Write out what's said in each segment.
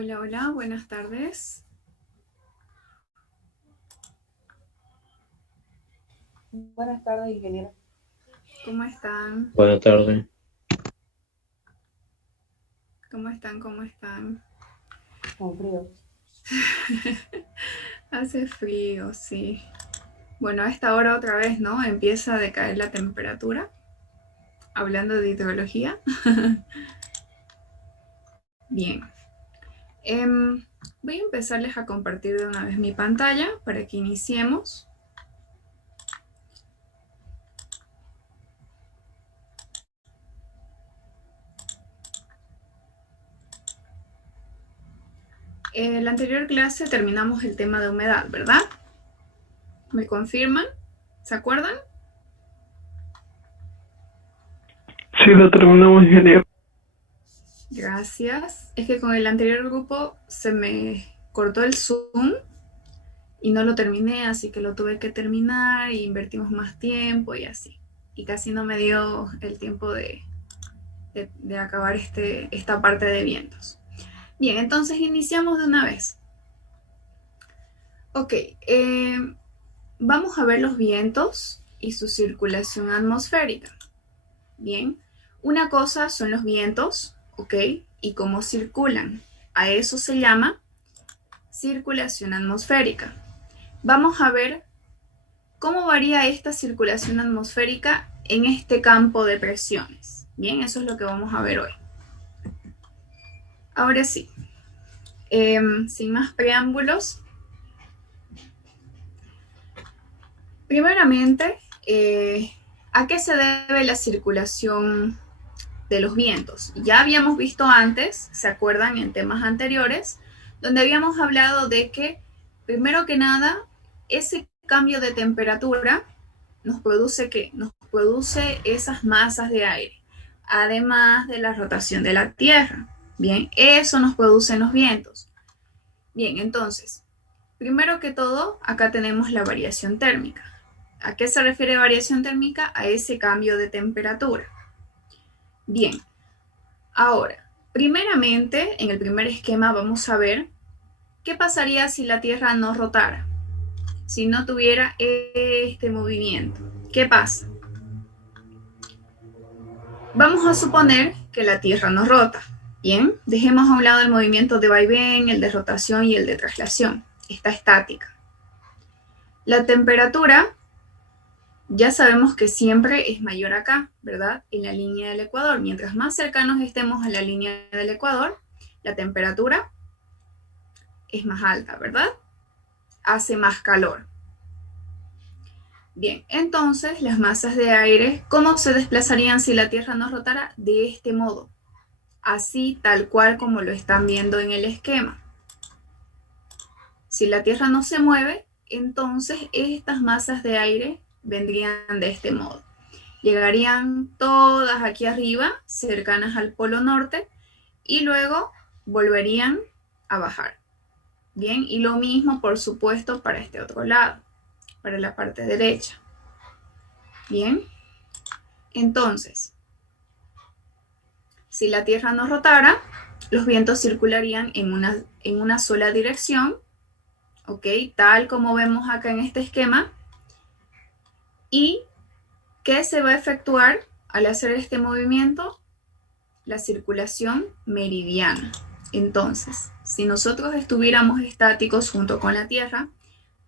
Hola, hola, buenas tardes. Buenas tardes, ingeniero. ¿Cómo están? Buenas tardes. ¿Cómo están? ¿Cómo están? Con frío. Hace frío, sí. Bueno, a esta hora otra vez, ¿no? Empieza a decaer la temperatura. Hablando de hidrología. Bien. Voy a empezarles a compartir de una vez mi pantalla para que iniciemos. En la anterior clase terminamos el tema de humedad, ¿verdad? ¿Me confirman? ¿Se acuerdan? Sí, lo terminamos, ingeniero. Gracias. Es que con el anterior grupo se me cortó el Zoom y no lo terminé, así que lo tuve que terminar y invertimos más tiempo y así. Y casi no me dio el tiempo de acabar esta parte de vientos. Bien, entonces iniciamos de una vez. Ok, vamos a ver los vientos y su circulación atmosférica. Bien, una cosa son los vientos, ok, y cómo circulan. A eso se llama circulación atmosférica. Vamos a ver cómo varía esta circulación atmosférica en este campo de presiones. Bien, eso es lo que vamos a ver hoy. Ahora sí, sin más preámbulos, primeramente, ¿a qué se debe la circulación de los vientos? Ya habíamos visto antes, ¿se acuerdan en temas anteriores? Donde habíamos hablado de que, primero que nada, ese cambio de temperatura nos produce ¿qué? Nos produce esas masas de aire, además de la rotación de la Tierra. Bien, eso nos producen los vientos. Bien, entonces, primero que todo, acá tenemos la variación térmica. ¿A qué se refiere variación térmica? A ese cambio de temperatura. Bien, ahora, primeramente, en el primer esquema vamos a ver qué pasaría si la Tierra no rotara, si no tuviera este movimiento. ¿Qué pasa? Vamos a suponer que la Tierra no rota. Bien, dejemos a un lado el movimiento de vaivén, el de rotación y el de traslación. Está estática. La temperatura ya sabemos que siempre es mayor acá, ¿verdad? En la línea del ecuador. Mientras más cercanos estemos a la línea del ecuador, la temperatura es más alta, ¿verdad? Hace más calor. Bien, entonces las masas de aire, ¿cómo se desplazarían si la Tierra no rotara? De este modo, así tal cual como lo están viendo en el esquema. Si la Tierra no se mueve, entonces estas masas de aire vendrían de este modo. Llegarían todas aquí arriba, cercanas al polo norte, y luego volverían a bajar. Bien, y lo mismo, por supuesto, para este otro lado, para la parte derecha. Bien, entonces, si la Tierra no rotara, los vientos circularían en una sola dirección, ¿ok? Tal como vemos acá en este esquema. ¿Y qué se va a efectuar al hacer este movimiento? La circulación meridiana. Entonces, si nosotros estuviéramos estáticos junto con la Tierra,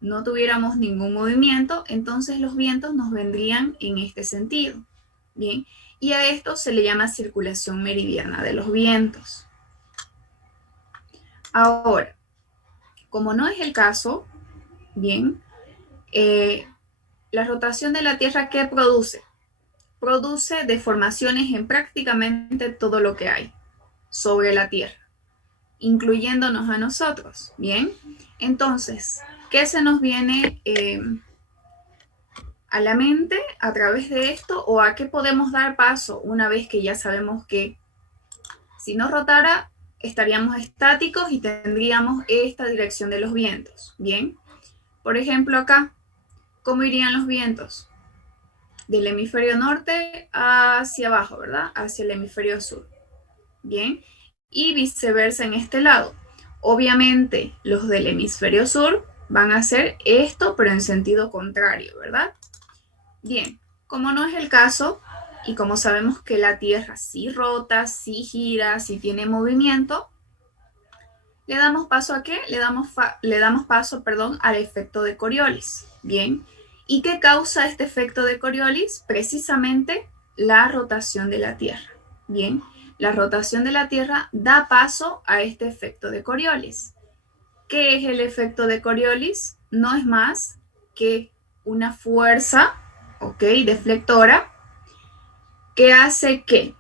no tuviéramos ningún movimiento, entonces los vientos nos vendrían en este sentido. Bien, y a esto se le llama circulación meridiana de los vientos. Ahora, como no es el caso, bien, la rotación de la Tierra, ¿qué produce? Produce deformaciones en prácticamente todo lo que hay sobre la Tierra, incluyéndonos a nosotros. Bien, entonces, ¿qué se nos viene a la mente a través de esto o a qué podemos dar paso una vez que ya sabemos que si no rotara estaríamos estáticos y tendríamos esta dirección de los vientos? Bien, por ejemplo acá, ¿cómo irían los vientos? Del hemisferio norte hacia abajo, ¿verdad? Hacia el hemisferio sur. Bien, y viceversa en este lado. Obviamente, los del hemisferio sur van a hacer esto, pero en sentido contrario, ¿verdad? Bien, como no es el caso, y como sabemos que la Tierra sí rota, sí gira, sí tiene movimiento, le damos paso ¿a qué? Le damos paso, perdón, al efecto de Coriolis. Bien, ¿y qué causa este efecto de Coriolis? Precisamente la rotación de la Tierra. Bien, la rotación de la Tierra da paso a este efecto de Coriolis. ¿Qué es el efecto de Coriolis? No es más que una fuerza, ¿ok?, deflectora, que hace que,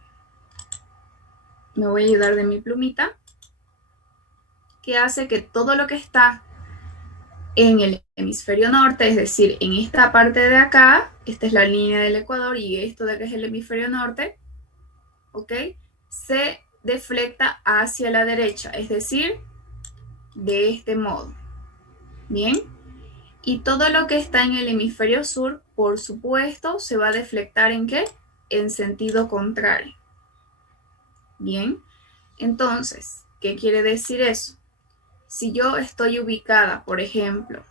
me voy a ayudar de mi plumita, que hace que todo lo que está en el hemisferio norte, es decir, en esta parte de acá, esta es la línea del Ecuador y esto de acá es el hemisferio norte, ¿ok?, se deflecta hacia la derecha, es decir, de este modo. Bien, y todo lo que está en el hemisferio sur, por supuesto, se va a deflectar ¿en qué? En sentido contrario. Bien, entonces, ¿qué quiere decir eso? Si yo estoy ubicada, por ejemplo,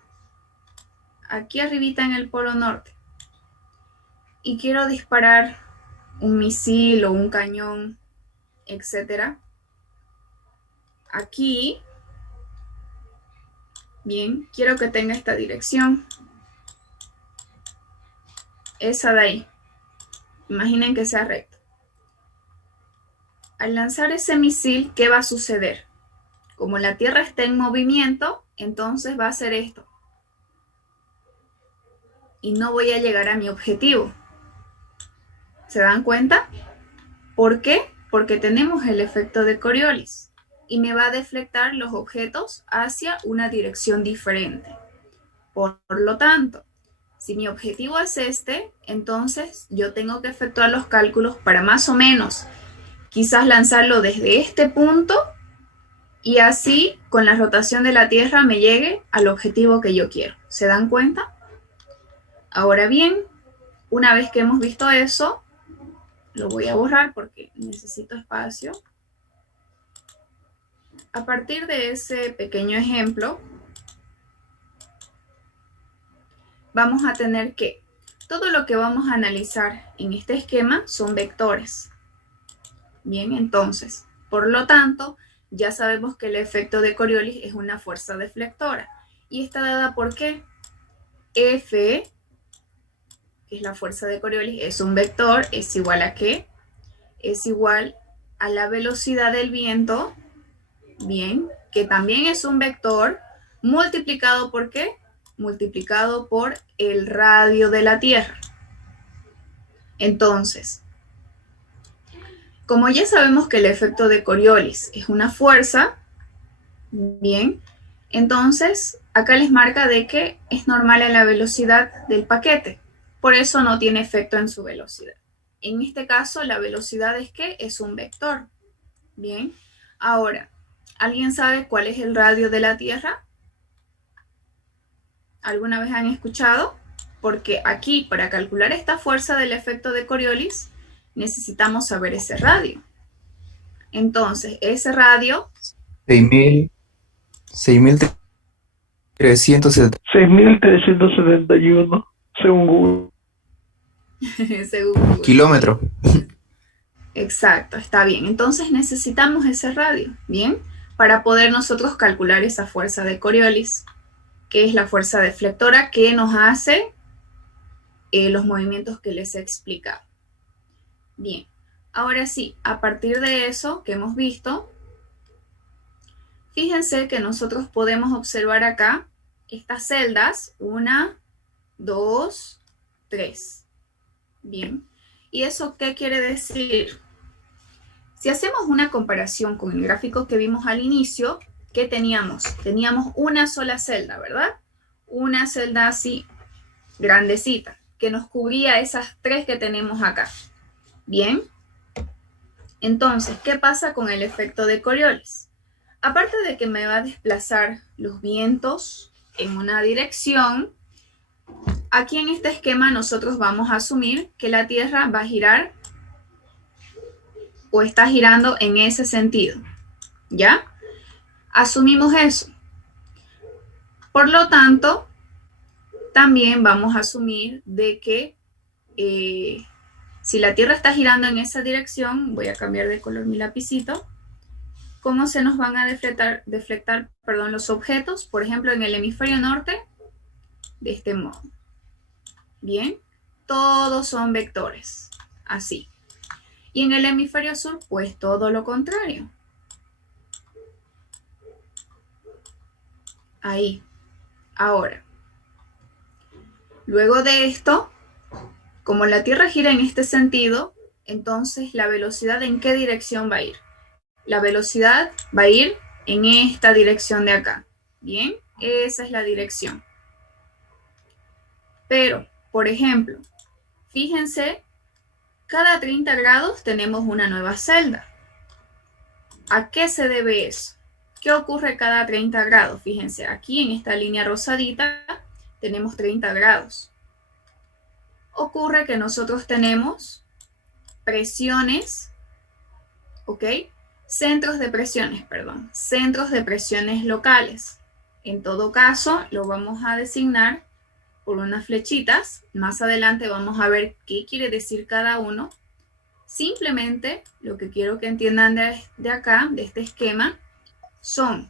aquí arribita en el polo norte y quiero disparar un misil o un cañón, etcétera, aquí, bien, quiero que tenga esta dirección, esa de ahí. Imaginen que sea recto. Al lanzar ese misil, ¿qué va a suceder? Como la Tierra está en movimiento, entonces va a hacer esto. Y no voy a llegar a mi objetivo. ¿Se dan cuenta? ¿Por qué? Porque tenemos el efecto de Coriolis. Y me va a deflectar los objetos hacia una dirección diferente. Por lo tanto, si mi objetivo es este, entonces yo tengo que efectuar los cálculos para más o menos quizás lanzarlo desde este punto y así con la rotación de la Tierra me llegue al objetivo que yo quiero. ¿Se dan cuenta? Ahora bien, una vez que hemos visto eso, lo voy a borrar porque necesito espacio. A partir de ese pequeño ejemplo, vamos a tener que todo lo que vamos a analizar en este esquema son vectores. Bien, entonces, por lo tanto, ya sabemos que el efecto de Coriolis es una fuerza deflectora. ¿Y está dada por qué? F, que es la fuerza de Coriolis, es un vector, es igual a ¿qué? Es igual a la velocidad del viento, bien, que también es un vector, multiplicado por ¿qué? Multiplicado por el radio de la Tierra. Entonces, como ya sabemos que el efecto de Coriolis es una fuerza, bien, entonces acá les marca de que es normal a la velocidad del paquete, por eso no tiene efecto en su velocidad. En este caso, la velocidad es ¿qué? Es un vector. Bien, ahora, ¿alguien sabe cuál es el radio de la Tierra? ¿Alguna vez han escuchado? Porque aquí, para calcular esta fuerza del efecto de Coriolis, necesitamos saber ese radio. Entonces, ese radio... 6.370 6.371, según Google. según Google. kilómetros. Exacto, está bien. Entonces necesitamos ese radio, ¿bien? Para poder nosotros calcular esa fuerza de Coriolis, que es la fuerza deflectora que nos hace los movimientos que les he explicado. Bien, ahora sí, a partir de eso que hemos visto, fíjense que nosotros podemos observar acá estas celdas, 1, 2, 3. Bien, ¿y eso qué quiere decir? Si hacemos una comparación con el gráfico que vimos al inicio, ¿qué teníamos? Teníamos una sola celda, ¿verdad? Una celda así, grandecita, que nos cubría esas 3 que tenemos acá. Bien, entonces, ¿qué pasa con el efecto de Coriolis? Aparte de que me va a desplazar los vientos en una dirección, aquí en este esquema nosotros vamos a asumir que la Tierra va a girar o está girando en ese sentido, ¿ya? Asumimos eso. Por lo tanto, también vamos a asumir de que si la Tierra está girando en esa dirección, voy a cambiar de color mi lapicito, ¿cómo se nos van a deflectar los objetos? Por ejemplo, en el hemisferio norte, de este modo. Bien, todos son vectores, así. Y en el hemisferio sur, pues todo lo contrario. Ahí. Ahora, luego de esto, como la Tierra gira en este sentido, entonces la velocidad ¿en qué dirección va a ir? La velocidad va a ir en esta dirección de acá. Bien, esa es la dirección. Pero, por ejemplo, fíjense, cada 30 grados tenemos una nueva celda. ¿A qué se debe eso? ¿Qué ocurre cada 30 grados? Fíjense, aquí en esta línea rosadita tenemos 30 grados. Ocurre que nosotros tenemos presiones, ¿ok? Centros de presiones locales. En todo caso, lo vamos a designar por unas flechitas. Más adelante vamos a ver qué quiere decir cada uno. Simplemente lo que quiero que entiendan de acá, de este esquema, son,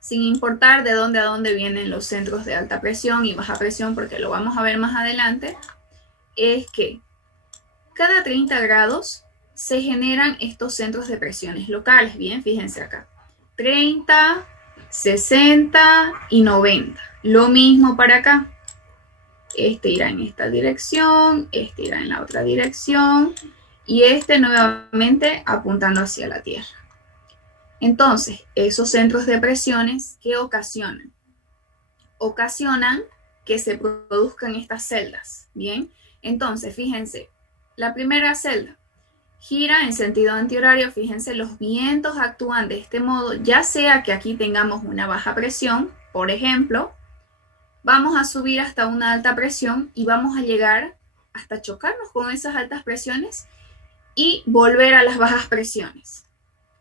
sin importar de dónde a dónde vienen los centros de alta presión y baja presión, porque lo vamos a ver más adelante, es que cada 30 grados se generan estos centros de presiones locales. Bien, fíjense acá. 30, 60 y 90. Lo mismo para acá. Este irá en esta dirección, este irá en la otra dirección y este nuevamente apuntando hacia la Tierra. Entonces, esos centros de presiones, ¿qué ocasionan? Ocasionan que se produzcan estas celdas. Bien, entonces, fíjense, la primera celda gira en sentido antihorario. Fíjense, los vientos actúan de este modo, ya sea que aquí tengamos una baja presión, por ejemplo, vamos a subir hasta una alta presión y vamos a llegar hasta chocarnos con esas altas presiones y volver a las bajas presiones.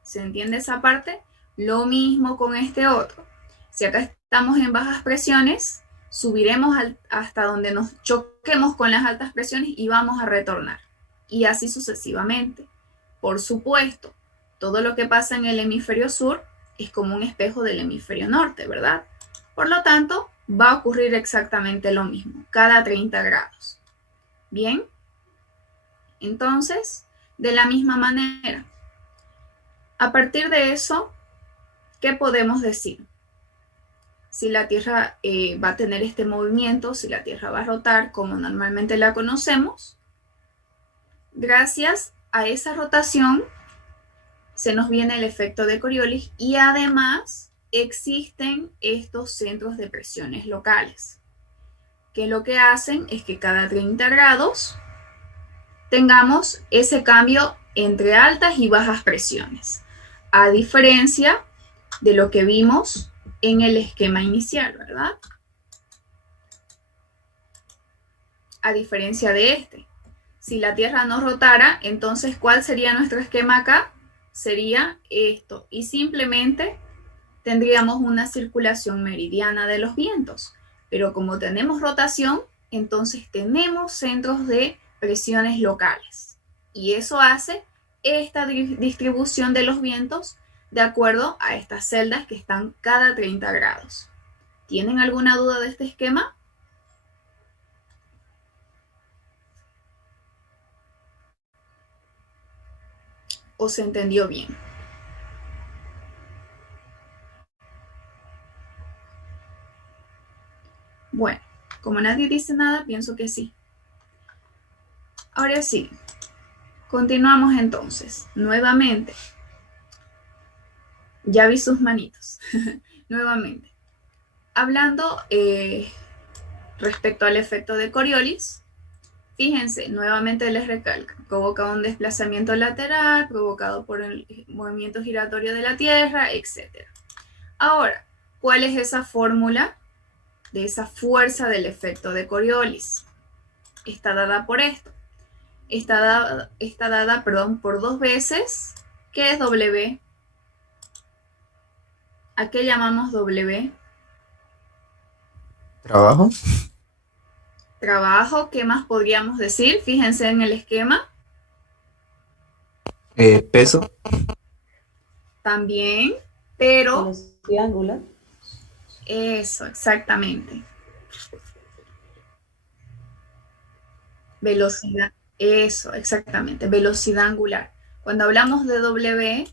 ¿Se entiende esa parte? Lo mismo con este otro. Si acá estamos en bajas presiones, subiremos hasta donde nos choquemos con las altas presiones y vamos a retornar. Y así sucesivamente. Por supuesto, todo lo que pasa en el hemisferio sur es como un espejo del hemisferio norte, ¿verdad? Por lo tanto, va a ocurrir exactamente lo mismo, cada 30 grados. Bien, entonces, de la misma manera, a partir de eso, ¿qué podemos decir? Si la Tierra va a tener este movimiento, si la Tierra va a rotar como normalmente la conocemos, gracias a esa rotación se nos viene el efecto de Coriolis y además existen estos centros de presiones locales, que lo que hacen es que cada 30 grados tengamos ese cambio entre altas y bajas presiones, a diferencia de lo que vimos en el esquema inicial, ¿verdad? A diferencia de este. Si la Tierra no rotara, entonces, ¿cuál sería nuestro esquema acá? Sería esto. Y simplemente tendríamos una circulación meridiana de los vientos. Pero como tenemos rotación, entonces tenemos centros de presiones locales. Y eso hace esta distribución de los vientos de acuerdo a estas celdas que están cada 30 grados. ¿Tienen alguna duda de este esquema? ¿O se entendió bien? Bueno, como nadie dice nada, pienso que sí. Ahora sí, continuamos entonces. Nuevamente, ya vi sus manitos. Nuevamente, hablando respecto al efecto de Coriolis, fíjense, nuevamente les recalco, provoca un desplazamiento lateral provocado por el movimiento giratorio de la Tierra, etc. Ahora, ¿cuál es esa fórmula de esa fuerza del efecto de Coriolis? Está dada por esto. Está dada por dos veces. ¿Qué es W? ¿A qué llamamos W? Trabajo. Trabajo. ¿Qué más podríamos decir? Fíjense en el esquema. Peso. También, pero Velocidad angular. eso, exactamente. Velocidad, eso, exactamente. Velocidad angular. Cuando hablamos de W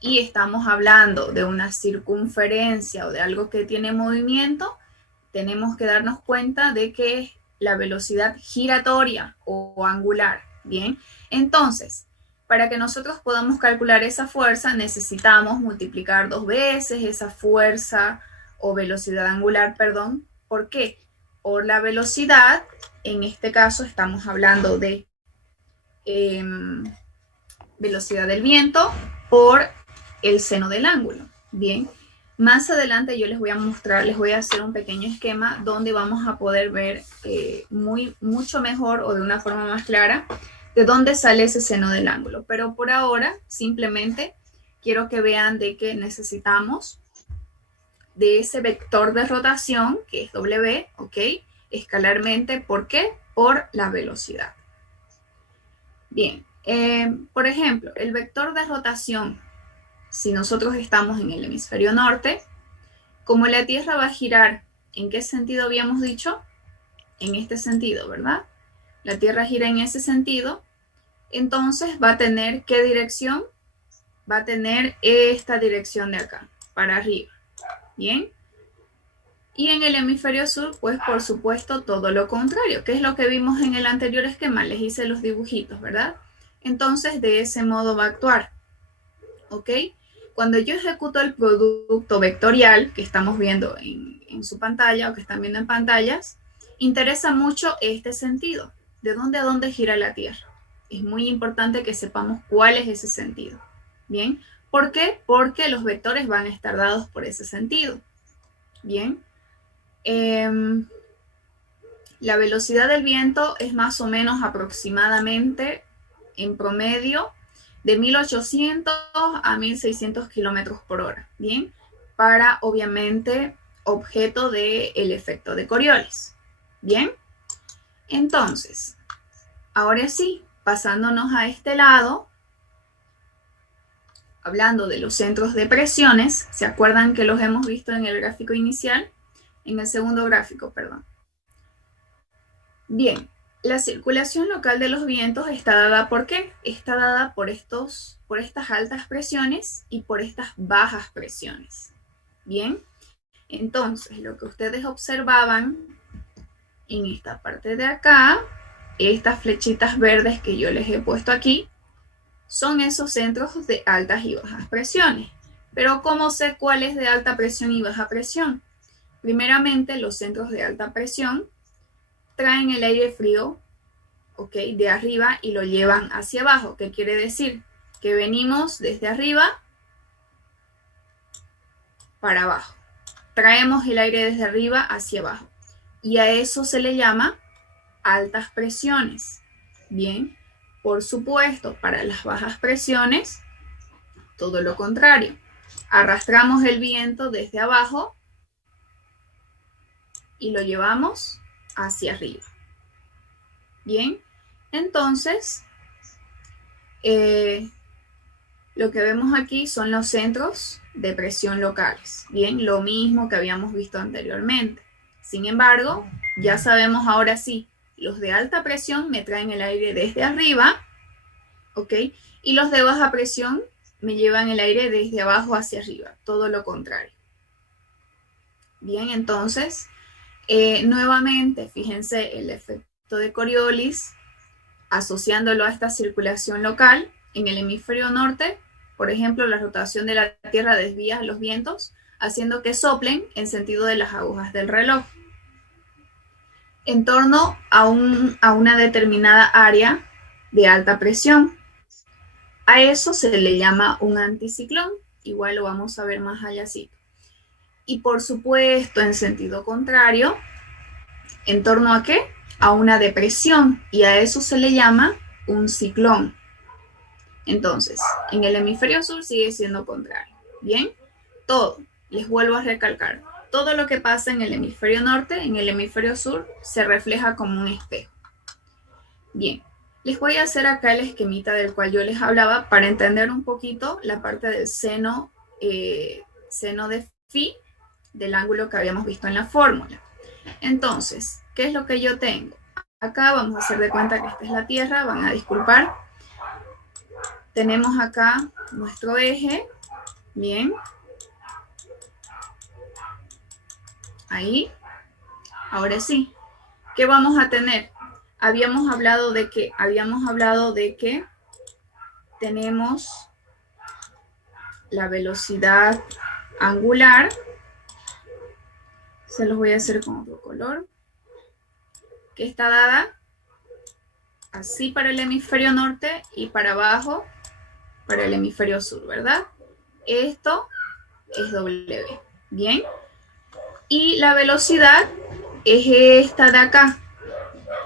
y estamos hablando de una circunferencia o de algo que tiene movimiento, tenemos que darnos cuenta de que es la velocidad giratoria o angular. Bien, entonces, para que nosotros podamos calcular esa fuerza, necesitamos multiplicar 2 veces esa fuerza o velocidad angular, perdón. ¿Por qué? Por la velocidad, en este caso estamos hablando de velocidad del viento por el seno del ángulo. Bien, más adelante yo les voy a mostrar, les voy a hacer un pequeño esquema donde vamos a poder ver mucho mejor o de una forma más clara de dónde sale ese seno del ángulo. Pero por ahora simplemente quiero que vean de que necesitamos de ese vector de rotación que es W, ¿ok? Escalarmente, ¿por qué? Por la velocidad. Bien, por ejemplo, el vector de rotación, si nosotros estamos en el hemisferio norte, como la Tierra va a girar, ¿en qué sentido habíamos dicho? En este sentido, ¿verdad? La Tierra gira en ese sentido, entonces va a tener ¿qué dirección? Va a tener esta dirección de acá, para arriba. Bien. Y en el hemisferio sur, pues por supuesto todo lo contrario, que es lo que vimos en el anterior esquema, les hice los dibujitos, ¿verdad? Entonces de ese modo va a actuar, ¿ok? Cuando yo ejecuto el producto vectorial que estamos viendo en su pantalla o que están viendo en pantallas, interesa mucho este sentido, de dónde a dónde gira la Tierra. Es muy importante que sepamos cuál es ese sentido, ¿bien? ¿Por qué? Porque los vectores van a estar dados por ese sentido, ¿bien? La velocidad del viento es más o menos aproximadamente en promedio de 1800 a 1600 kilómetros por hora, ¿bien? Para obviamente objeto del efecto de Coriolis, ¿bien? Entonces, ahora sí, pasándonos a este lado, hablando de los centros de presiones, ¿se acuerdan que los hemos visto en el gráfico inicial? En el segundo gráfico, perdón. Bien, la circulación local de los vientos está dada ¿por qué? Está dada por estas altas presiones y por estas bajas presiones. Bien, entonces lo que ustedes observaban en esta parte de acá, estas flechitas verdes que yo les he puesto aquí, son esos centros de altas y bajas presiones. Pero ¿cómo sé cuál es de alta presión y baja presión? Primeramente, los centros de alta presión traen el aire frío, ¿ok? De arriba y lo llevan hacia abajo. ¿Qué quiere decir? Que venimos desde arriba para abajo. Traemos el aire desde arriba hacia abajo. Y a eso se le llama altas presiones. Bien, por supuesto, para las bajas presiones, todo lo contrario. Arrastramos el viento desde abajo y lo llevamos hacia arriba. Bien, entonces, lo que vemos aquí son los centros de presión locales. Bien, lo mismo que habíamos visto anteriormente. Sin embargo, ya sabemos ahora sí, los de alta presión me traen el aire desde arriba, ¿ok? Y los de baja presión me llevan el aire desde abajo hacia arriba, todo lo contrario. Bien, entonces, nuevamente, fíjense el efecto de Coriolis, asociándolo a esta circulación local en el hemisferio norte. Por ejemplo, la rotación de la Tierra desvía los vientos, haciendo que soplen en sentido de las agujas del reloj, en torno a una determinada área de alta presión. A eso se le llama un anticiclón, igual lo vamos a ver más allá así. Y por supuesto, en sentido contrario, ¿en torno a qué? A una depresión, y a eso se le llama un ciclón. Entonces, en el hemisferio sur sigue siendo contrario. Bien, todo. les vuelvo a recalcar, todo lo que pasa en el hemisferio norte, en el hemisferio sur, se refleja como un espejo. Bien, les voy a hacer acá el esquemita del cual yo les hablaba para entender un poquito la parte del seno de phi del ángulo que habíamos visto en la fórmula. Entonces, ¿qué es lo que yo tengo? Acá vamos a hacer de cuenta que esta es la Tierra, van a disculpar. Tenemos acá nuestro eje, bien. Ahí. Ahora sí, ¿qué vamos a tener? Habíamos hablado de que tenemos la velocidad angular. Se los voy a hacer con otro color. Que está dada así para el hemisferio norte y para abajo para el hemisferio sur, ¿verdad? Esto es W. Bien. Y la velocidad es esta de acá,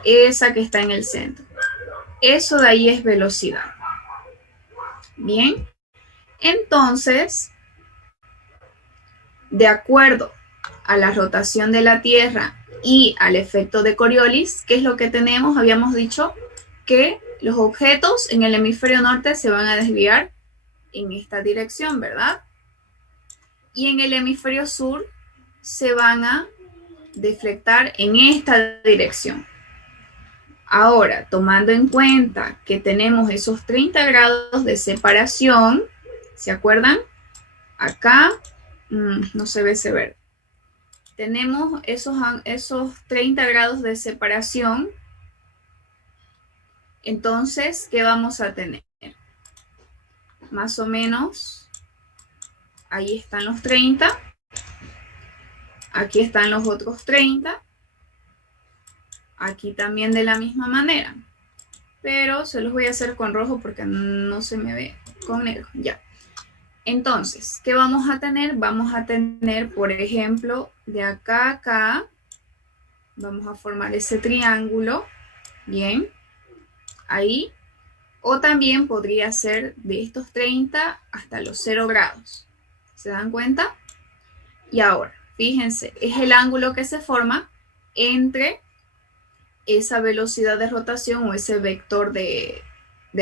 esa que está en el centro. Eso de ahí es velocidad. Bien. Entonces, de acuerdo a la rotación de la Tierra y al efecto de Coriolis, ¿qué es lo que tenemos? Habíamos dicho que los objetos en el hemisferio norte se van a desviar en esta dirección, ¿verdad? Y en el hemisferio sur se van a deflectar en esta dirección. Ahora, tomando en cuenta que tenemos esos 30 grados de separación, ¿se acuerdan? Acá, no se ve ese verde. Tenemos esos 30 grados de separación. Entonces, ¿qué vamos a tener? Más o menos, ahí están los 30. Aquí están los otros 30. Aquí también de la misma manera. Pero se los voy a hacer con rojo porque no se me ve con negro. Ya. Entonces, ¿qué vamos a tener? Vamos a tener, por ejemplo, de acá a acá. Vamos a formar ese triángulo. Bien. Ahí. O también podría ser de estos 30 hasta los 0 grados. ¿Se dan cuenta? Y ahora, fíjense, es el ángulo que se forma entre esa velocidad de rotación o ese vector de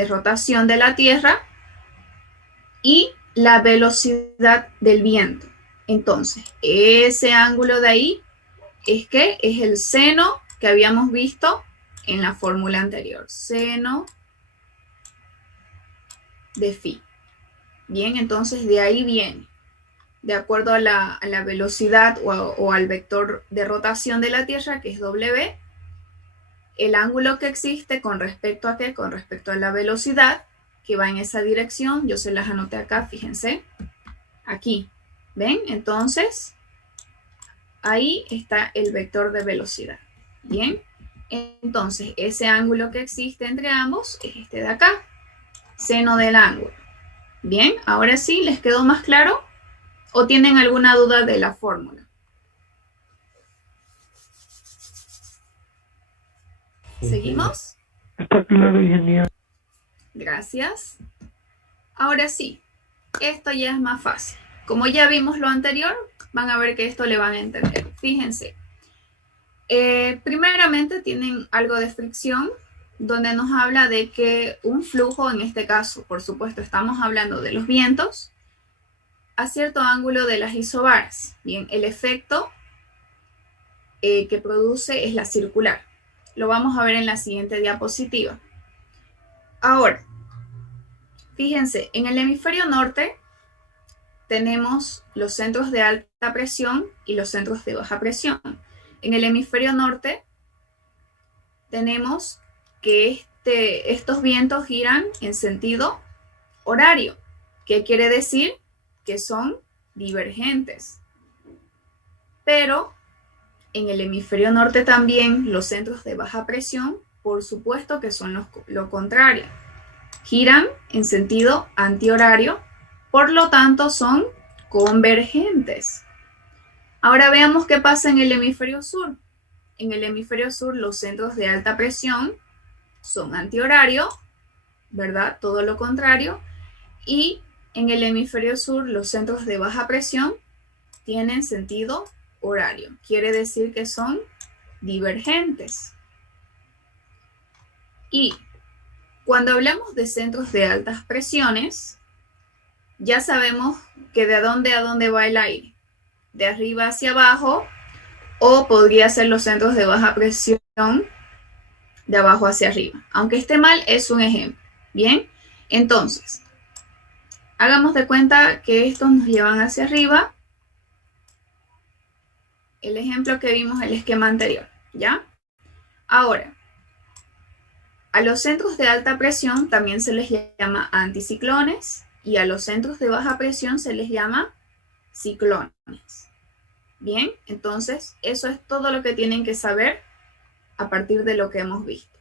rotación de la Tierra y la velocidad del viento. Entonces, ese ángulo de ahí es que es el seno que habíamos visto en la fórmula anterior. Seno de phi. Bien, entonces de ahí viene. De acuerdo a la velocidad o al vector de rotación de la Tierra, que es W, el ángulo que existe con respecto a qué, con respecto a la velocidad que va en esa dirección, yo se las anoté acá, fíjense, aquí, ¿ven? Entonces, ahí está el vector de velocidad, ¿bien? Entonces, ese ángulo que existe entre ambos es este de acá, seno del ángulo. Bien, ahora sí, ¿les quedó más claro? ¿O tienen alguna duda de la fórmula? ¿Seguimos? Está claro, ingeniero. Gracias. Ahora sí, esto ya es más fácil. Como ya vimos lo anterior, van a ver que esto le van a entender. Fíjense. Primeramente tienen algo de fricción, donde nos habla de que un flujo, en este caso, por supuesto, estamos hablando de los vientos, a cierto ángulo de las isobaras. Bien, el efecto que produce es la circular. Lo vamos a ver en la siguiente diapositiva. Ahora, fíjense, en el hemisferio norte tenemos los centros de alta presión y los centros de baja presión. En el hemisferio norte tenemos que estos vientos giran en sentido horario. ¿Qué quiere decir? Que son divergentes. Pero en el hemisferio norte también los centros de baja presión, por supuesto que son lo contrario. Giran en sentido antihorario, por lo tanto son convergentes. Ahora veamos qué pasa en el hemisferio sur. En el hemisferio sur los centros de alta presión son antihorario, ¿verdad? Todo lo contrario. Y en el hemisferio sur los centros de baja presión tienen sentido horario. Quiere decir que son divergentes. Y cuando hablamos de centros de altas presiones, ya sabemos que de dónde a dónde va el aire. De arriba hacia abajo, o podría ser los centros de baja presión de abajo hacia arriba. Aunque esté mal, es un ejemplo. Bien, entonces, hagamos de cuenta que estos nos llevan hacia arriba. El ejemplo que vimos en el esquema anterior, ¿ya? Ahora, a los centros de alta presión también se les llama anticiclones y a los centros de baja presión se les llama ciclones. Bien, entonces eso es todo lo que tienen que saber a partir de lo que hemos visto.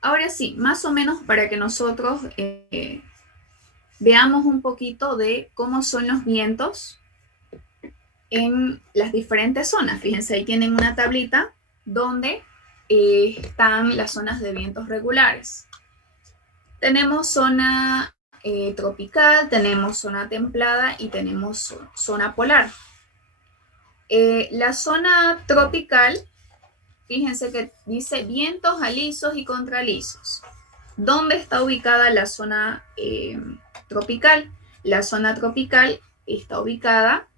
Ahora sí, más o menos para que nosotros veamos un poquito de cómo son los vientos en las diferentes zonas. Fíjense, ahí tienen una tablita donde están las zonas de vientos regulares. Tenemos zona tropical, tenemos zona templada y tenemos zona polar. La zona tropical, fíjense que dice vientos alisos y contralisos. ¿Dónde está ubicada la zona tropical? La zona tropical está ubicada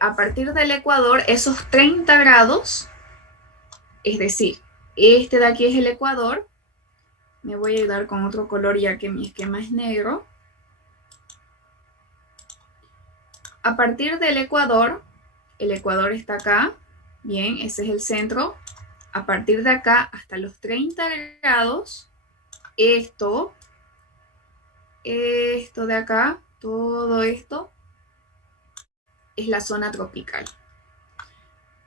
a partir del Ecuador, esos 30 grados, es decir, este de aquí es el Ecuador. Me voy a ayudar con otro color ya que mi esquema es negro. A partir del Ecuador, el Ecuador está acá, bien, ese es el centro. A partir de acá hasta los 30 grados, esto de acá, todo esto es la zona tropical.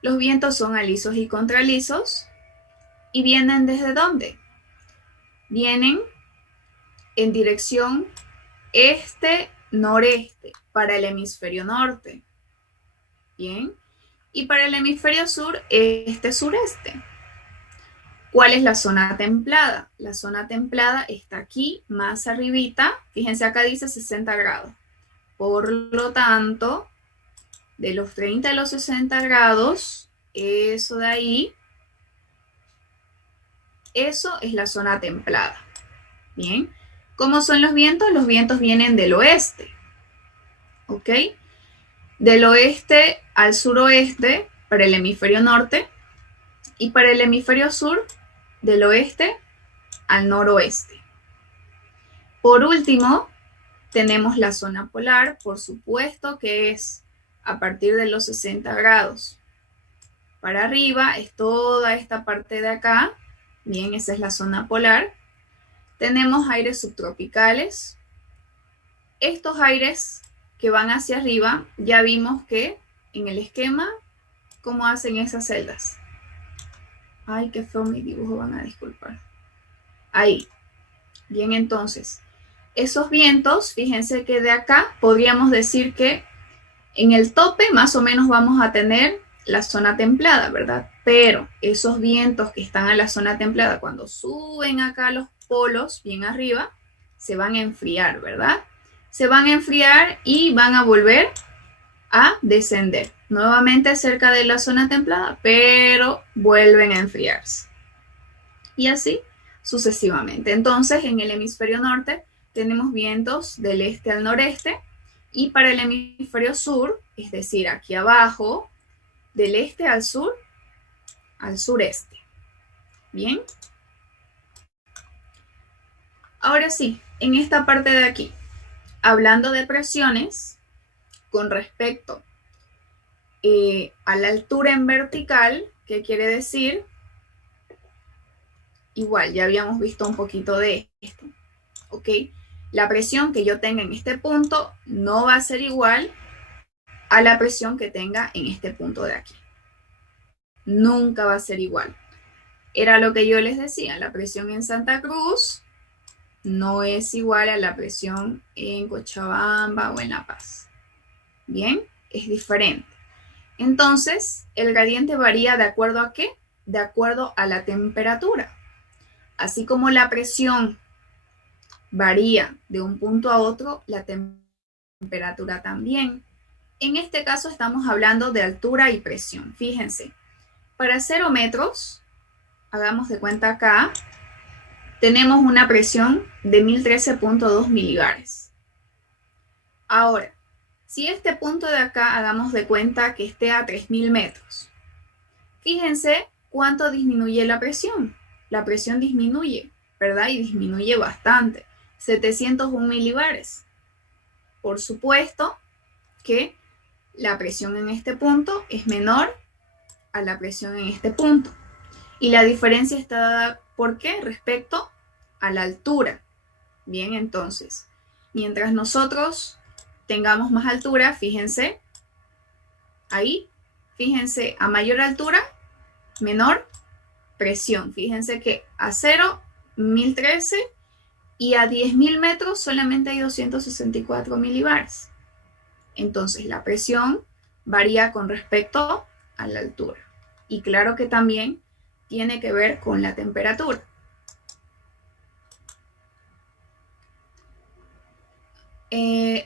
Los vientos son alisos y contralisos y vienen ¿desde dónde? Vienen en dirección este-noreste para el hemisferio norte. Bien. Y para el hemisferio sur, este-sureste. ¿Cuál es la zona templada? La zona templada está aquí, más arribita. Fíjense, acá dice 60 grados. Por lo tanto, de los 30 a los 60 grados, eso de ahí, eso es la zona templada. Bien. ¿Cómo son los vientos? Los vientos vienen del oeste. ¿Ok? Del oeste al suroeste para el hemisferio norte y para el hemisferio sur del oeste al noroeste. Por último, tenemos la zona polar, por supuesto que es a partir de los 60 grados. Para arriba es toda esta parte de acá. Bien, esa es la zona polar. Tenemos aires subtropicales. Estos aires que van hacia arriba, ya vimos que en el esquema, ¿cómo hacen esas celdas? Ay, qué feo mi dibujo, van a disculpar. Ahí. Bien, entonces, esos vientos, fíjense que de acá podríamos decir que en el tope más o menos vamos a tener la zona templada, ¿verdad? Pero esos vientos que están a la zona templada, cuando suben acá a los polos, bien arriba, se van a enfriar, ¿verdad? Se van a enfriar y van a volver a descender. Nuevamente cerca de la zona templada, pero vuelven a enfriarse. Y así sucesivamente. Entonces, en el hemisferio norte tenemos vientos del este al noreste y para el hemisferio sur, es decir, aquí abajo, del este al sureste. Bien. Ahora sí, en esta parte de aquí, hablando de presiones, con respecto a la altura en vertical, ¿qué quiere decir? Igual, ya habíamos visto un poquito de esto, ¿ok? La presión que yo tenga en este punto no va a ser igual a la presión que tenga en este punto de aquí. Nunca va a ser igual. Era lo que yo les decía, la presión en Santa Cruz no es igual a la presión en Cochabamba o en La Paz. Bien, es diferente. Entonces, el gradiente varía ¿de acuerdo a qué? De acuerdo a la temperatura. Así como la presión varía de un punto a otro, la temperatura también. En este caso estamos hablando de altura y presión. Fíjense, para 0 metros, hagamos de cuenta acá, tenemos una presión de 1013.2 milibares. Ahora, si este punto de acá hagamos de cuenta que esté a 3000 metros, fíjense cuánto disminuye la presión. La presión disminuye, ¿verdad? Y disminuye bastante, 701 milibares. Por supuesto que la presión en este punto es menor a la presión en este punto. Y la diferencia está dada, ¿por qué? Respecto a la altura. Bien, entonces, mientras nosotros tengamos más altura, fíjense, ahí, fíjense, a mayor altura, menor presión. Fíjense que a 0, 1013 y a 10.000 metros solamente hay 264 milibares. Entonces, la presión varía con respecto a la altura. Y claro que también tiene que ver con la temperatura.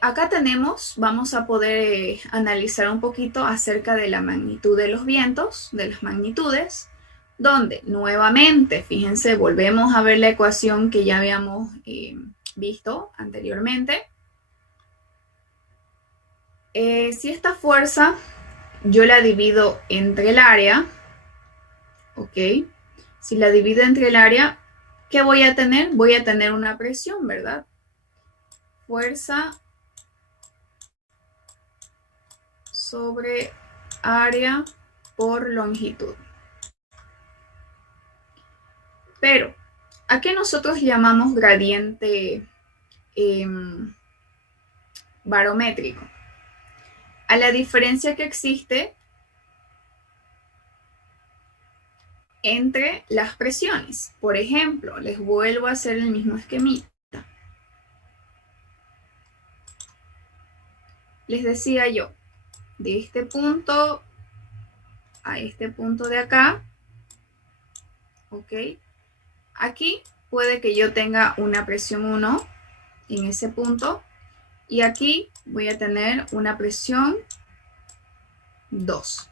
Acá tenemos, vamos a poder analizar un poquito acerca de la magnitud de los vientos, de las magnitudes, donde nuevamente, fíjense, volvemos a ver la ecuación que ya habíamos visto anteriormente. Si esta fuerza yo la divido entre el área, ¿ok? Si la divido entre el área, ¿qué voy a tener? Voy a tener una presión, ¿verdad? Fuerza sobre área por longitud. Pero, ¿a qué nosotros llamamos gradiente barométrico? A la diferencia que existe entre las presiones. Por ejemplo, les vuelvo a hacer el mismo esquemita. Les decía yo, de este punto a este punto de acá, ¿ok? Aquí puede que yo tenga una presión 1 en ese punto y aquí voy a tener una presión 2.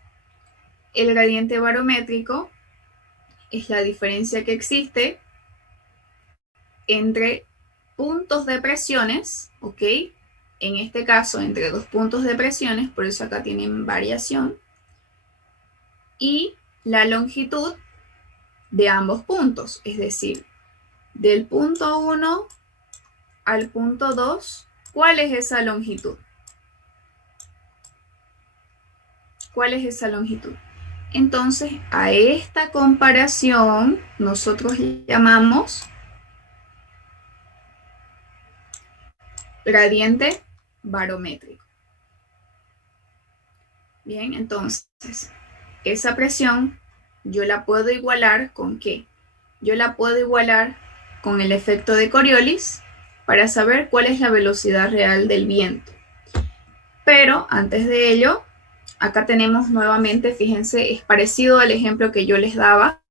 El gradiente barométrico es la diferencia que existe entre puntos de presiones, ¿ok? En este caso, entre dos puntos de presiones, por eso acá tienen variación, y la longitud de ambos puntos, es decir, del punto 1 al punto 2, ¿cuál es esa longitud? ¿Cuál es esa longitud? Entonces, a esta comparación nosotros llamamos gradiente barométrico. Bien, entonces, esa presión yo la puedo igualar ¿con qué? Yo la puedo igualar con el efecto de Coriolis para saber cuál es la velocidad real del viento. Pero antes de ello, acá tenemos nuevamente, fíjense, es parecido al ejemplo que yo les daba.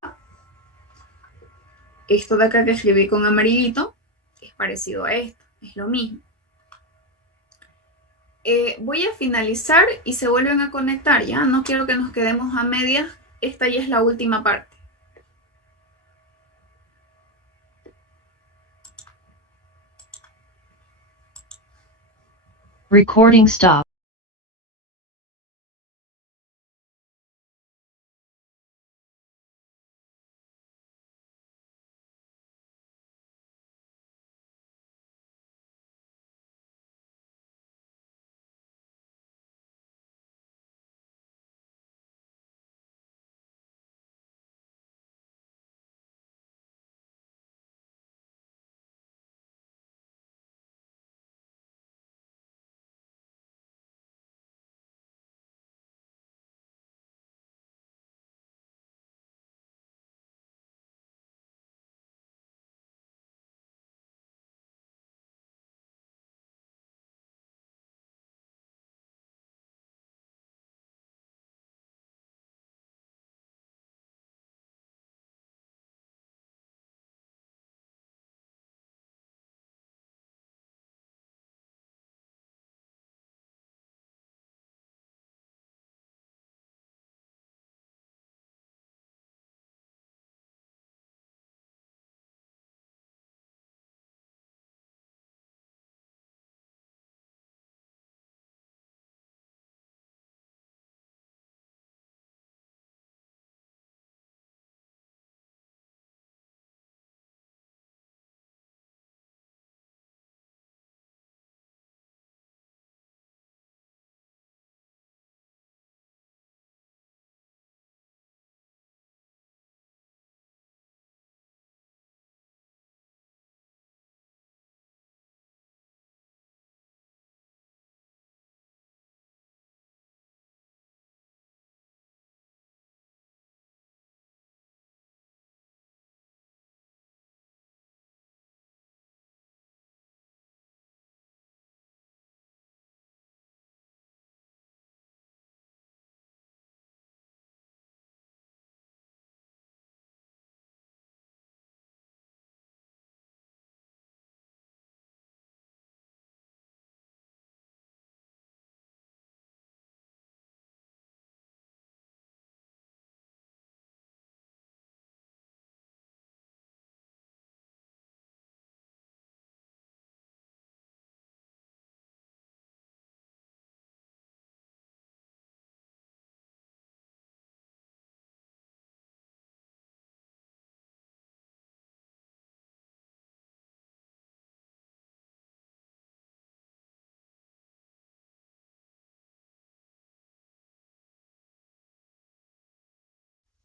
Esto de acá que escribí con amarillito es parecido a esto, es lo mismo. Voy a finalizar y se vuelven a conectar, ¿ya? No quiero que nos quedemos a medias. Esta ya es la última parte. Recording stop.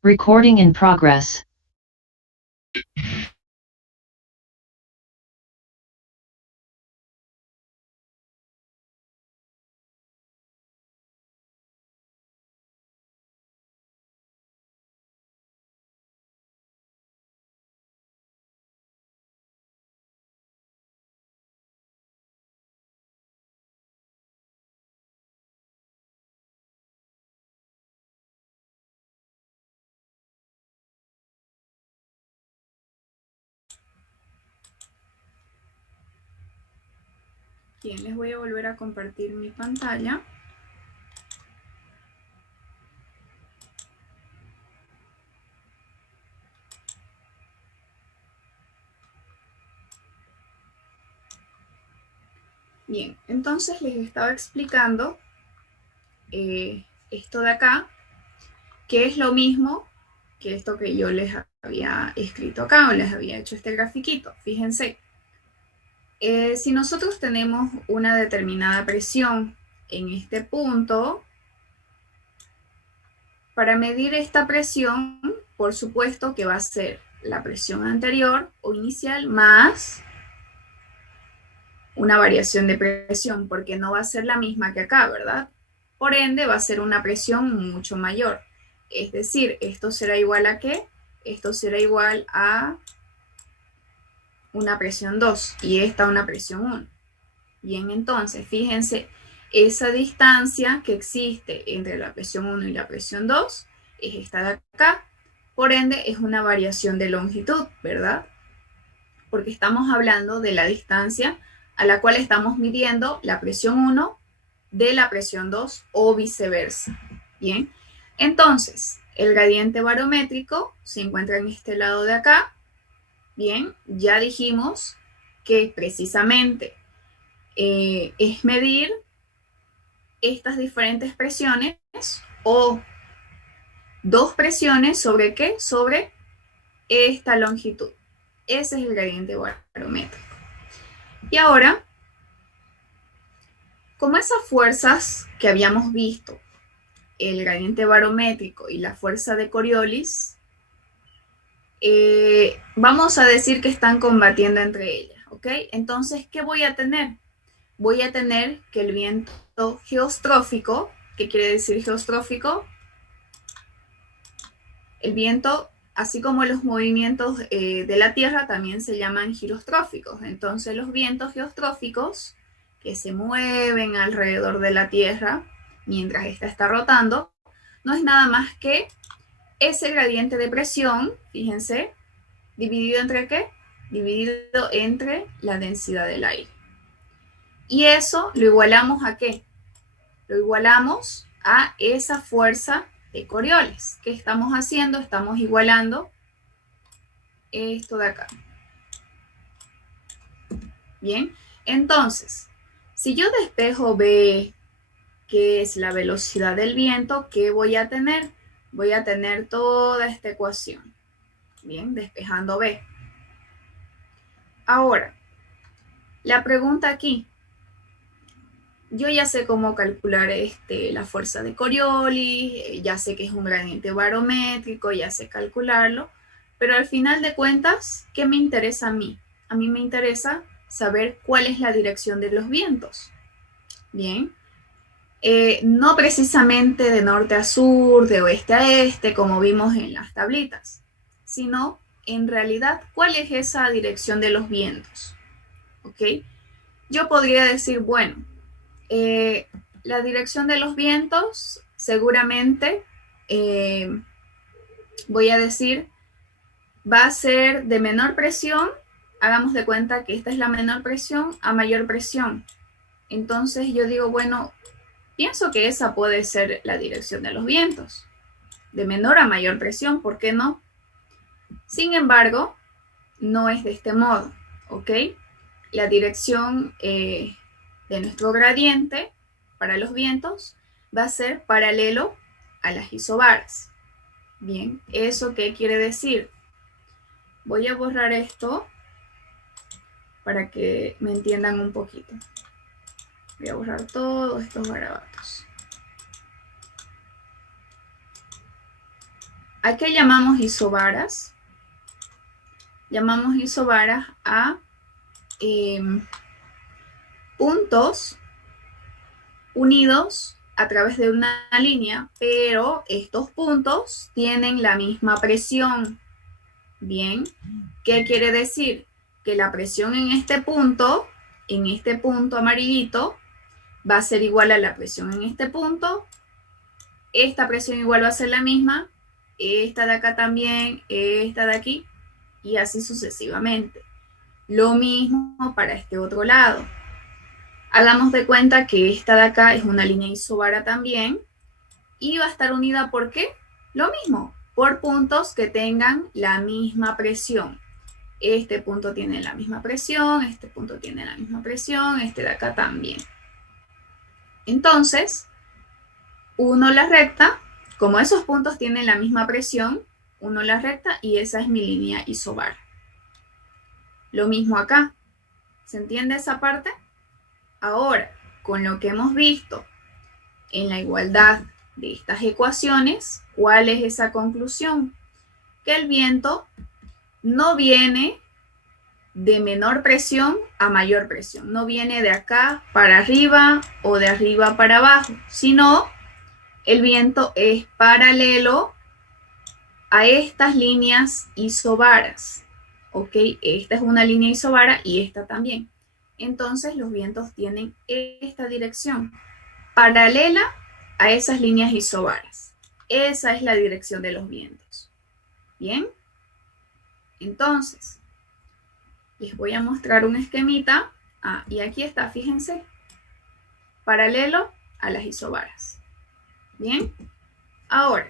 Recording in progress. Bien, les voy a volver a compartir mi pantalla. Bien, entonces les estaba explicando esto de acá, que es lo mismo que esto que yo les había escrito acá o les había hecho este grafiquito. Fíjense, si nosotros tenemos una determinada presión en este punto, para medir esta presión, por supuesto que va a ser la presión anterior o inicial más una variación de presión, porque no va a ser la misma que acá, ¿verdad? Por ende, va a ser una presión mucho mayor. Es decir, esto será igual a ¿qué? Esto será igual a una presión 2 y esta una presión 1. Bien, entonces, fíjense, esa distancia que existe entre la presión 1 y la presión 2 es esta de acá. Por ende, es una variación de longitud, ¿verdad? Porque estamos hablando de la distancia a la cual estamos midiendo la presión 1 de la presión 2 o viceversa. Bien, entonces, el gradiente barométrico se encuentra en este lado de acá. Bien, ya dijimos que precisamente es medir estas diferentes presiones o dos presiones sobre ¿qué? Sobre esta longitud. Ese es el gradiente barométrico. Y ahora, como esas fuerzas que habíamos visto, el gradiente barométrico y la fuerza de Coriolis, vamos a decir que están combatiendo entre ellas, ¿ok? Entonces, ¿qué voy a tener? Voy a tener que el viento geostrófico, ¿qué quiere decir geostrófico? El viento, así como los movimientos de la Tierra, también se llaman girostróficos. Entonces, los vientos geostróficos que se mueven alrededor de la Tierra mientras ésta está rotando, no es nada más que ese gradiente de presión, fíjense, dividido entre ¿qué? Dividido entre la densidad del aire. Y eso lo igualamos ¿a qué? Lo igualamos a esa fuerza de Coriolis. ¿Qué estamos haciendo? Estamos igualando esto de acá. Bien, entonces, si yo despejo B, que es la velocidad del viento, ¿qué voy a tener? Voy a tener toda esta ecuación. Bien, despejando B. Ahora, la pregunta aquí. Yo ya sé cómo calcular la fuerza de Coriolis, ya sé que es un gradiente barométrico, ya sé calcularlo, pero al final de cuentas, ¿qué me interesa a mí? A mí me interesa saber cuál es la dirección de los vientos. Bien, no precisamente de norte a sur, de oeste a este, como vimos en las tablitas, sino en realidad cuál es esa dirección de los vientos. ¿Ok? Yo podría decir, bueno, la dirección de los vientos, seguramente, voy a decir, va a ser de menor presión. Hagamos de cuenta que esta es la menor presión a mayor presión. Entonces yo digo, bueno, pienso que esa puede ser la dirección de los vientos. De menor a mayor presión, ¿por qué no? Sin embargo, no es de este modo, ¿ok? La dirección de nuestro gradiente para los vientos va a ser paralelo a las isobaras. Bien, ¿eso qué quiere decir? Voy a borrar esto para que me entiendan un poquito. Voy a borrar todos estos garabatos. ¿A qué llamamos isobaras? Llamamos isobaras a puntos unidos a través de una línea, pero estos puntos tienen la misma presión. Bien, ¿qué quiere decir? Que la presión en este punto amarillito, va a ser igual a la presión en este punto. Esta presión igual va a ser la misma, esta de acá también, esta de aquí, y así sucesivamente. Lo mismo para este otro lado. Hagamos de cuenta que esta de acá es una línea isobara también, y va a estar unida ¿por qué? Lo mismo, por puntos que tengan la misma presión. Este punto tiene la misma presión, este punto tiene la misma presión, este de acá también. Entonces, uno la recta, como esos puntos tienen la misma presión, uno la recta y esa es mi línea isobara. Lo mismo acá. ¿Se entiende esa parte? Ahora, con lo que hemos visto en la igualdad de estas ecuaciones, ¿cuál es esa conclusión? Que el viento no viene de menor presión a mayor presión, no viene de acá para arriba o de arriba para abajo, sino el viento es paralelo a estas líneas isobaras. ¿Ok? Esta es una línea isobara y esta también. Entonces los vientos tienen esta dirección, paralela a esas líneas isobaras. Esa es la dirección de los vientos. ¿Bien? Entonces, les voy a mostrar un esquemita. Y aquí está, fíjense, paralelo a las isobaras. Bien, ahora,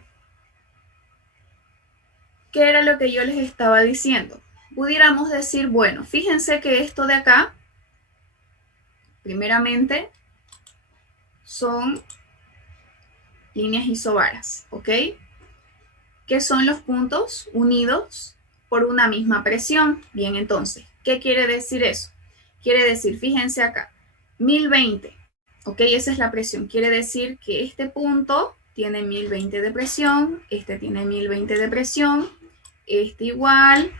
¿qué era lo que yo les estaba diciendo? Pudiéramos decir, bueno, fíjense que esto de acá, primeramente, son líneas isobaras, ¿ok? Que son los puntos unidos por una misma presión. Bien, entonces, ¿qué quiere decir eso? Quiere decir, fíjense acá, 1020, ¿ok? Esa es la presión. Quiere decir que este punto tiene 1020 de presión, este tiene 1020 de presión, este igual,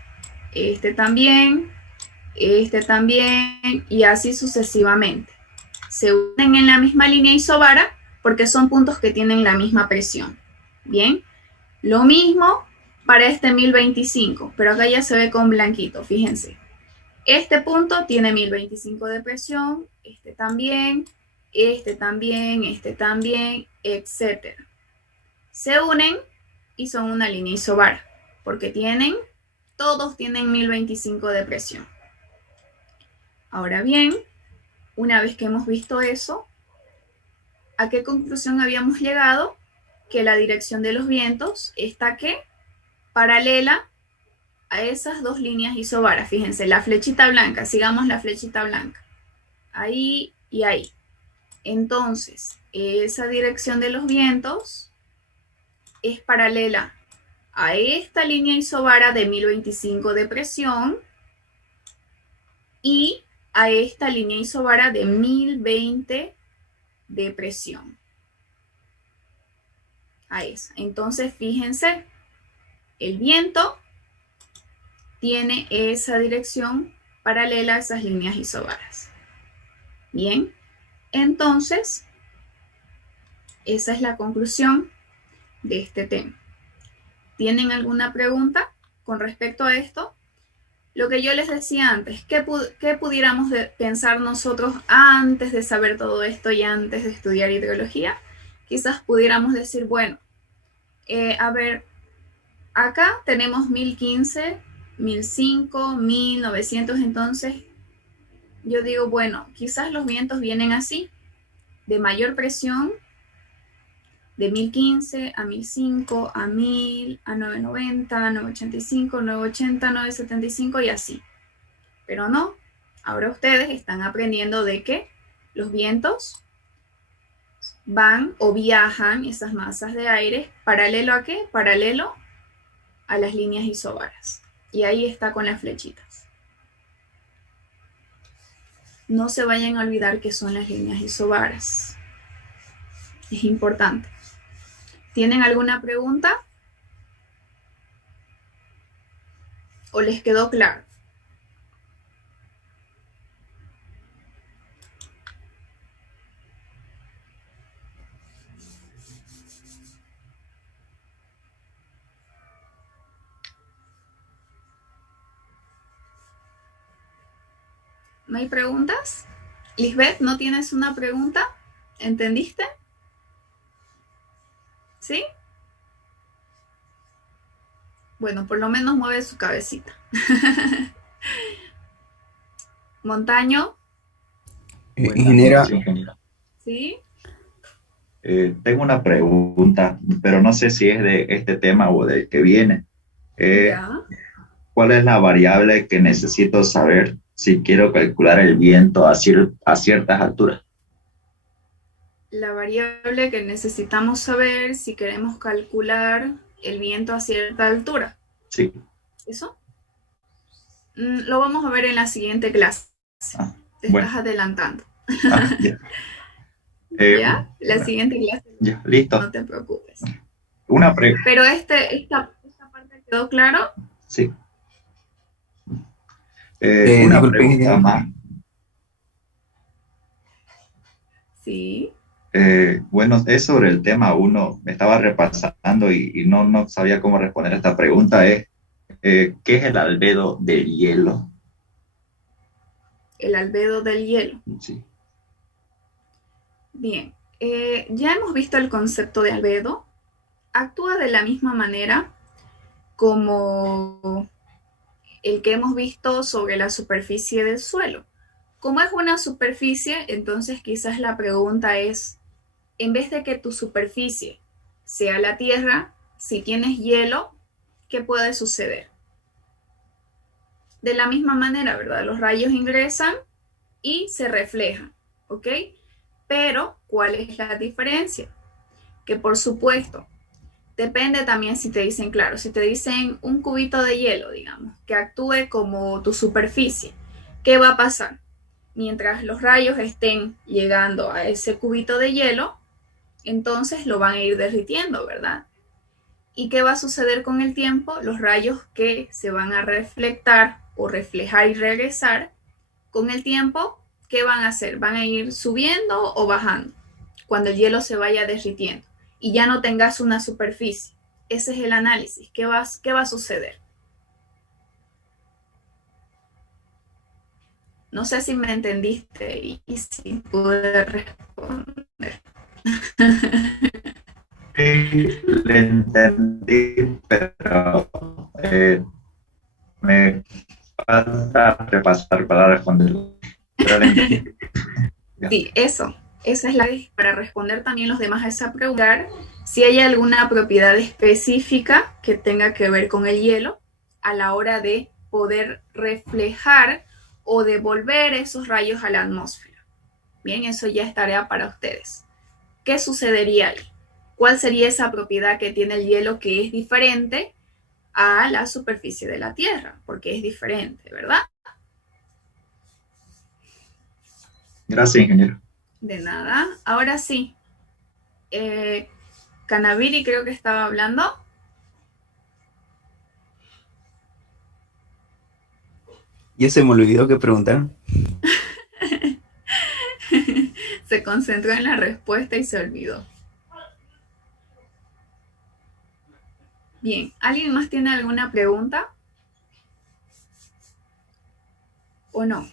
este también, y así sucesivamente. Se unen en la misma línea isobara porque son puntos que tienen la misma presión. Bien, lo mismo para este 1025, pero acá ya se ve con blanquito, fíjense. Este punto tiene 1025 de presión, este también, etc. Se unen y son una línea isobara, porque todos tienen 1025 de presión. Ahora bien, una vez que hemos visto eso, ¿a qué conclusión habíamos llegado? Que la dirección de los vientos está ¿qué? Paralela a esas dos líneas isobaras. Fíjense, la flechita blanca, sigamos la flechita blanca. Ahí y ahí. Entonces, esa dirección de los vientos es paralela a esta línea isobara de 1025 de presión y a esta línea isobara de 1020 de presión. A esa. Entonces, fíjense, el viento tiene esa dirección paralela a esas líneas isobaras. Bien, entonces, esa es la conclusión de este tema. ¿Tienen alguna pregunta con respecto a esto? Lo que yo les decía antes, ¿qué pudiéramos pensar nosotros antes de saber todo esto y antes de estudiar hidrología? Quizás pudiéramos decir, bueno, a ver, acá tenemos 1015, 1005, 1900, entonces yo digo, bueno, quizás los vientos vienen así, de mayor presión, de 1015 a 1005, a 1000, a 990, a 985, 980, 975 y así. Pero no, ahora ustedes están aprendiendo de que los vientos van o viajan esas masas de aire paralelo a ¿qué? Paralelo a las líneas isobaras. Y ahí está con las flechitas. No se vayan a olvidar que son las líneas isobaras. Es importante. ¿Tienen alguna pregunta? ¿O les quedó claro? ¿No hay preguntas? Lisbeth, ¿no tienes una pregunta? ¿Entendiste? ¿Sí? Bueno, por lo menos mueve su cabecita. Montaño, Ingeniera, Sí, ingeniero. ¿sí? Tengo una pregunta, pero no sé si es de este tema o del que viene. Eh, Ya. ¿Cuál es la variable que necesito saber si quiero calcular el viento a ciertas alturas? La variable que necesitamos saber si queremos calcular el viento a cierta altura. Sí. ¿Eso? Lo vamos a ver en la siguiente clase. Ah, Te bueno. estás adelantando. Ya. ¿Ya? La siguiente clase. Ya, listo. No te preocupes. Una pregunta. Pero esta parte quedó claro. Sí. Una disculpe, pregunta ingeniero. más. Sí. Bueno, es sobre el tema uno. Me estaba repasando y no sabía cómo responder a esta pregunta. ¿Qué es el albedo del hielo? El albedo del hielo. Sí. Bien. Ya hemos visto el concepto de albedo. Actúa de la misma manera como el que hemos visto sobre la superficie del suelo. Como es una superficie, entonces quizás la pregunta es, en vez de que tu superficie sea la tierra, si tienes hielo, ¿qué puede suceder? De la misma manera, ¿verdad? Los rayos ingresan y se reflejan, ¿ok? Pero, ¿cuál es la diferencia? Que por supuesto, depende también si te dicen, claro, si te dicen un cubito de hielo, digamos, que actúe como tu superficie, ¿qué va a pasar? Mientras los rayos estén llegando a ese cubito de hielo, entonces lo van a ir derritiendo, ¿verdad? ¿Y qué va a suceder con el tiempo? Los rayos que se van a reflectar o reflejar y regresar, con el tiempo, ¿qué van a hacer? ¿Van a ir subiendo o bajando? Cuando el hielo se vaya derritiendo y ya no tengas una superficie. Ese es el análisis. ¿Qué va a suceder? No sé si me entendiste y si pude responder. Sí, le entendí, pero me falta repasar para responder. Pero le entendí. Ya. Sí, eso. Esa es la para responder también los demás a esa pregunta. Si hay alguna propiedad específica que tenga que ver con el hielo a la hora de poder reflejar o devolver esos rayos a la atmósfera. Bien, eso ya es tarea para ustedes. ¿Qué sucedería ahí? ¿Cuál sería esa propiedad que tiene el hielo que es diferente a la superficie de la Tierra? Porque es diferente, ¿verdad? Gracias, ingeniero. De nada. Ahora sí. Canaviri creo que estaba hablando. Ya se me olvidó que preguntaron. Se concentró en la respuesta y se olvidó. Bien, ¿alguien más tiene alguna pregunta? ¿O no?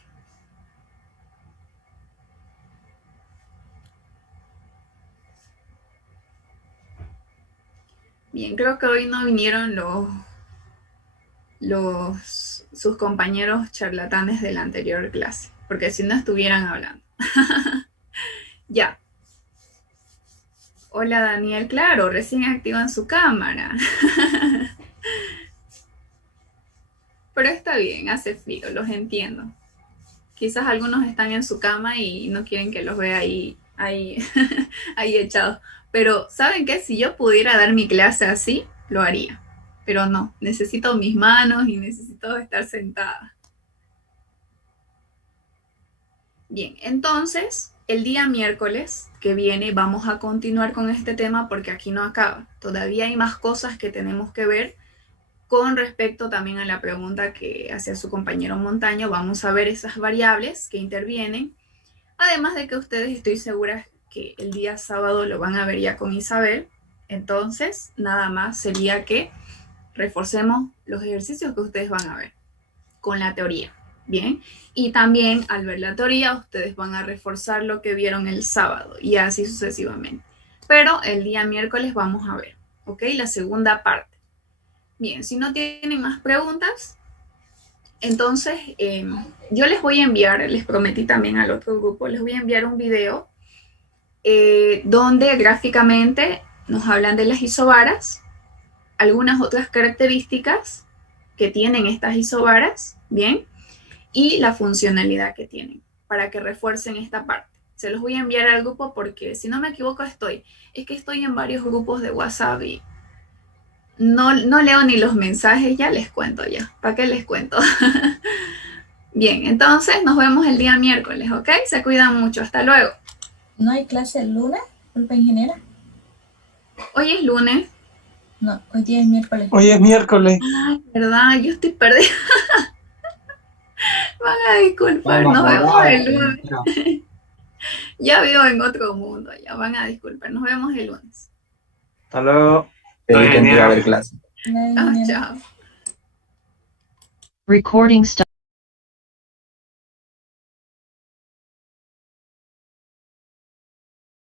Bien, creo que hoy no vinieron sus compañeros charlatanes de la anterior clase, porque si no estuvieran hablando. Ya. Hola Daniel, claro, recién activan su cámara. Pero está bien, hace frío, los entiendo. Quizás algunos están en su cama y no quieren que los vea ahí ahí echados. Pero, ¿saben qué? Si yo pudiera dar mi clase así, lo haría. Pero no, necesito mis manos y necesito estar sentada. Bien, entonces, el día miércoles que viene vamos a continuar con este tema porque aquí no acaba. Todavía hay más cosas que tenemos que ver Con respecto también a la pregunta que hacía su compañero Montaño, vamos a ver esas variables que intervienen. Además de que ustedes, estoy segura que el día sábado lo van a ver ya con Isabel. Entonces, nada más sería que reforcemos los ejercicios que ustedes van a ver con la teoría. Bien, y también al ver la teoría, ustedes van a reforzar lo que vieron el sábado y así sucesivamente. Pero el día miércoles vamos a ver, ¿ok? La segunda parte. Bien, si no tienen más preguntas, entonces yo les voy a enviar, les prometí también al otro grupo, les voy a enviar un video donde gráficamente nos hablan de las isobaras, algunas otras características que tienen estas isobaras, ¿bien? Y la funcionalidad que tienen, para que refuercen esta parte. Se los voy a enviar al grupo porque, si no me equivoco, estoy en varios grupos de WhatsApp y no leo ni los mensajes, ya les cuento ya. ¿Para qué les cuento? Bien, entonces nos vemos el día miércoles, ¿ok? Se cuidan mucho, hasta luego. ¿No hay clase el lunes, culpa ingeniera? Hoy es lunes. No, hoy día es miércoles. Hoy es miércoles. Ay, verdad, yo estoy perdida. Van a disculpar, nos vemos el lunes. Ya vivo en otro mundo, ya van a disculpar, nos vemos el lunes. Hasta luego. Pero intento ir a ver clase. Bye, Ah, ingeniera. chao. Recording stop.